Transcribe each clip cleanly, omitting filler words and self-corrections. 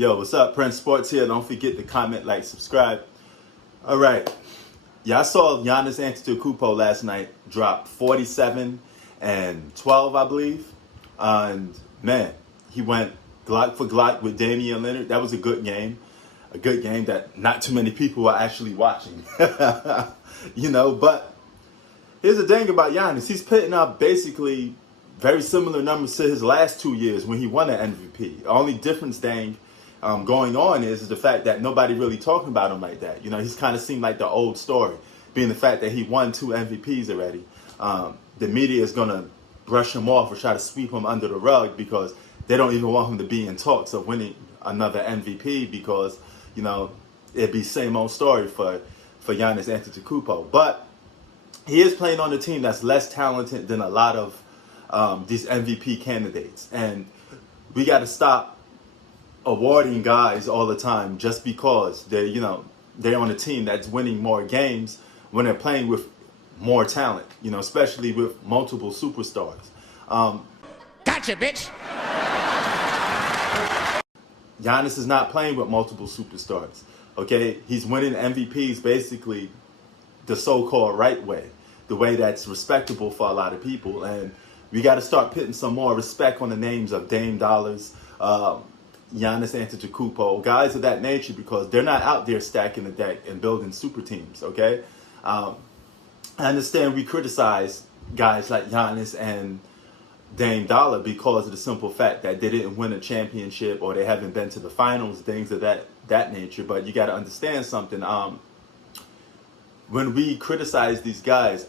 Yo, what's up? Prince Sports here. Don't forget to comment, like, subscribe. All right. Yeah, I saw Giannis Antetokounmpo last night drop 47 and 12, I believe. And man, he went Glock for Glock with Damian Leonard. That was a good game. A good game that not too many people are actually watching. But here's the thing about Giannis. He's putting up basically very similar numbers to his last 2 years when he won an MVP. The only difference, going on is the fact that nobody really talking about him like that. He's kind of seemed like the old story, being the fact that he won 2 MVPs already. The media is going to brush him off or try to sweep him under the rug because they don't even want him to be in talks of winning another MVP because, it'd be same old story for Giannis Antetokounmpo. But he is playing on a team that's less talented than a lot of these MVP candidates. And we got to stop awarding guys all the time just because they're on a team that's winning more games when they're playing with more talent, especially with multiple superstars. Gotcha, bitch. Giannis is not playing with multiple superstars. Okay, he's winning MVPs basically the so-called right way, the way that's respectable for a lot of people, and we got to start putting some more respect on the names of Dame Dollars, Giannis Antetokounmpo, guys of that nature, because they're not out there stacking the deck and building super teams. Okay, I understand we criticize guys like Giannis and Dame Dollar because of the simple fact that they didn't win a championship or they haven't been to the finals, things of that nature. But you got to understand something. When we criticize these guys,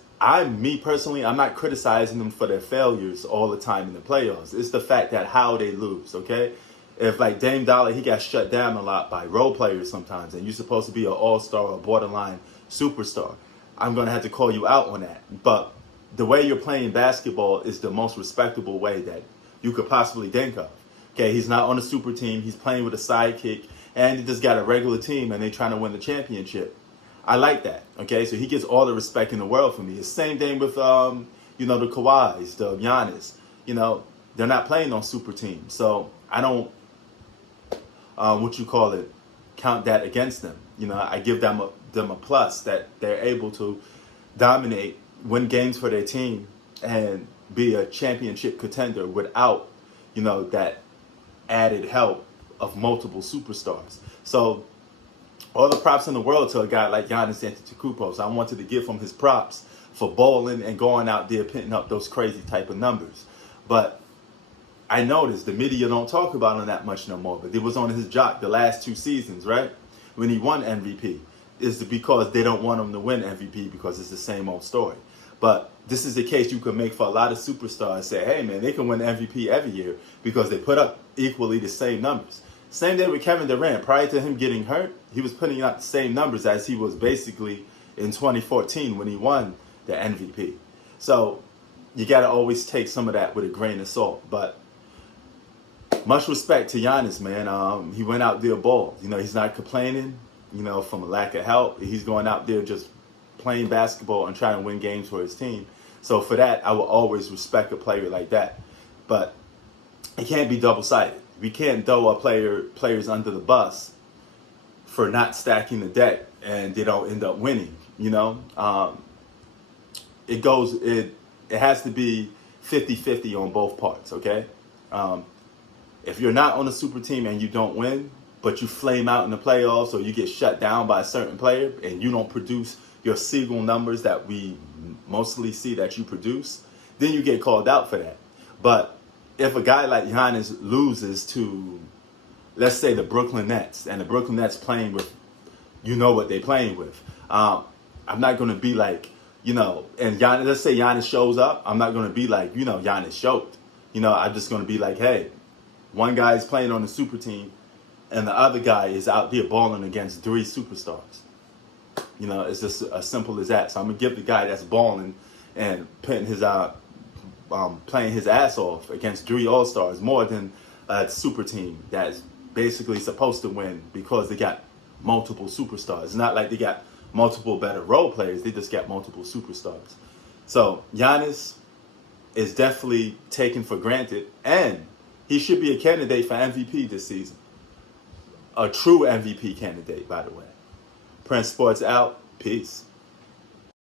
me personally, I'm not criticizing them for their failures all the time in the playoffs. It's the fact that how they lose, okay? If like Dame Dollar, he got shut down a lot by role players sometimes, and you're supposed to be an all-star or borderline superstar, I'm going to have to call you out on that. But the way you're playing basketball is the most respectable way that you could possibly think of. Okay, he's not on a super team. He's playing with a sidekick, and he just got a regular team, and they're trying to win the championship. I like that. Okay, so he gets all the respect in the world from me. It's the same thing with the Kawhis, the Giannis. They're not playing on super teams, so I don't count that against them. I give them a plus that they're able to dominate, win games for their team, and be a championship contender without that added help of multiple superstars. So all the props in the world to a guy like Giannis Antetokounmpo. So I wanted to give him his props for bowling and going out there putting up those crazy type of numbers. But I noticed the media don't talk about him that much no more. But it was on his jock the last 2 seasons, right? When he won MVP. Is because they don't want him to win MVP because it's the same old story. But this is the case you could make for a lot of superstars. Say, hey man, they can win MVP every year because they put up equally the same numbers. Same thing with Kevin Durant. Prior to him getting hurt, he was putting up the same numbers as he was basically in 2014 when he won the MVP. So you got to always take some of that with a grain of salt. But much respect to Giannis, man. He went out there ball. He's not complaining, from a lack of help. He's going out there just playing basketball and trying to win games for his team. So for that, I will always respect a player like that. But it can't be double-sided. We can't throw players under the bus for not stacking the deck and they don't end up winning. It has to be 50-50 on both parts, okay? If you're not on a super team and you don't win, but you flame out in the playoffs or you get shut down by a certain player and you don't produce your single numbers that we mostly see that you produce, then you get called out for that. But if a guy like Giannis loses to, let's say, the Brooklyn Nets, and the Brooklyn Nets playing with, what they're playing with, I'm not going to be like, and Giannis, let's say Giannis shows up, I'm not going to be like, Giannis showed. I'm just going to be like, hey, one guy is playing on the super team, and the other guy is out there balling against 3 superstars. It's just as simple as that. So I'm going to give the guy that's balling and putting his playing his ass off against 3 all-stars more than a super team that's basically supposed to win because they got multiple superstars. It's not like they got multiple better role players. They just got multiple superstars. So Giannis is definitely taken for granted, and he should be a candidate for MVP this season. a true MVP candidate, by the way. Prince Sports out. Peace.